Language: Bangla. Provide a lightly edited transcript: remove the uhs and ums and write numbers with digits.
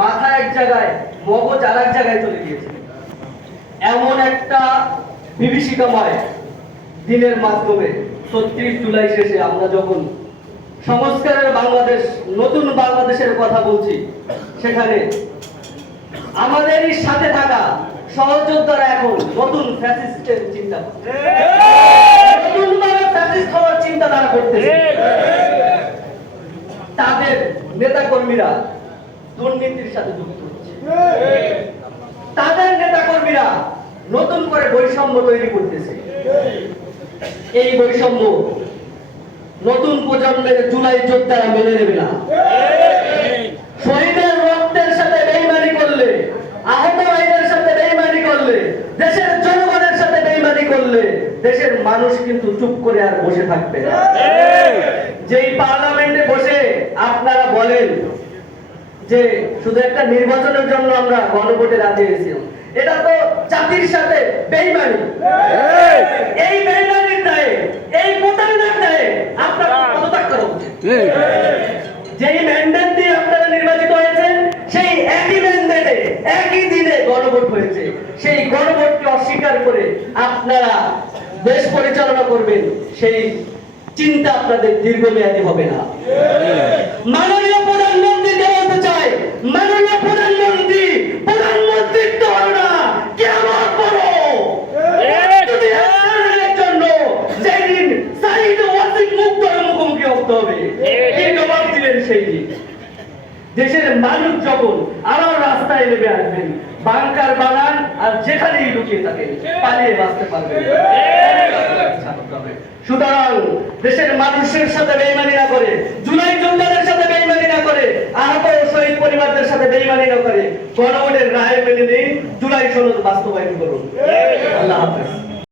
মাথা এক জায়গায়, মগজ আর এক জায়গায় চলে গিয়েছে। এমন একটা বিভীষিকাময় দিনের মাধ্যমে ৩৬ জুলাই শেষে আমরা যখন সংস্কারের বাংলাদেশ, নতুন বাংলাদেশের কথা বলছি, সেখানে আমাদেরই সাথে থাকা সহযোদ্ধারা এখন নতুন ফ্যাসিস্টের চিন্তা করছে, নতুন ভাবে ফ্যাসিস্ট হওয়ার চিন্তা তারা করতেছে। তাদের নেতা কর্মীরা দুর্নীতির সাথে যুক্ত হচ্ছে, তাদের নেতা কর্মীরা নতুন করে বৈষম্য তৈরি করতেছে। এই বৈষম্য নতুন প্রজন্মের জুলাই যোদ্ধারা মেনে নেবে না। শহীদের রক্তের সাথে বেইমানি করলে, আহত ভাইদের সাথে বেইমানি করলে, দেশের জনগণের সাথে বেইমানি করলে দেশের মানুষ কিন্তু চুপ করে আর বসে থাকবে না। যেই পার্লামেন্টে বসে আপনারা বলেন যে শুধু একটা নির্বাচনের জন্য আমরা গণভোটে রাজি হয়েছিলাম, এটা তো জাতির সাথে বেইমানি। এই বেইমানির দায়ে, এই প্রতারণার দায়ে আপনারা পদত্যাগ করা উচিত। যেই ম্যান্ডেট দিয়ে আপনারা নির্বাচিত হয়েছেন, সেই একই ম্যান্ডেটে একই দিনে গণভোট হয়েছে, সেই গণভোটকে অস্বীকার করে আপনারা দেশ পরিচালনা করবেন, সেই চিন্তা আপনাদের দীর্ঘমেয়াদী হবে না। মাননীয় প্রধানমন্ত্রী বলতে চাই, মাননীয় প্রধানমন্ত্রী, প্রধানমন্ত্রিত্ব হবে না, কেমন করো জন্য যেদিন সাইদ ওয়াসিম মুক্তর মুখোমুখি হতে হবে, এই জবাব দিলেন সেই দিন। দেশের মানুষ যখন আরো রাস্তায় নেমে আসবেন, বাংকার বানান আর যেখানেই লুকিয়ে থাকেন পালিয়ে বাঁচতে পারবেন। সুতরাং দেশের মানুষের সাথে বেইমানি না করে, জুলাই যোদ্ধাদের সাথে বেইমানি না করে, আহত শহীদ পরিবারদের সাথে বেইমানি না করে গণভোটের রায় মেনে নিন, জুলাই সনদ বাস্তবায়ন করুন। আল্লাহ হাফেজ।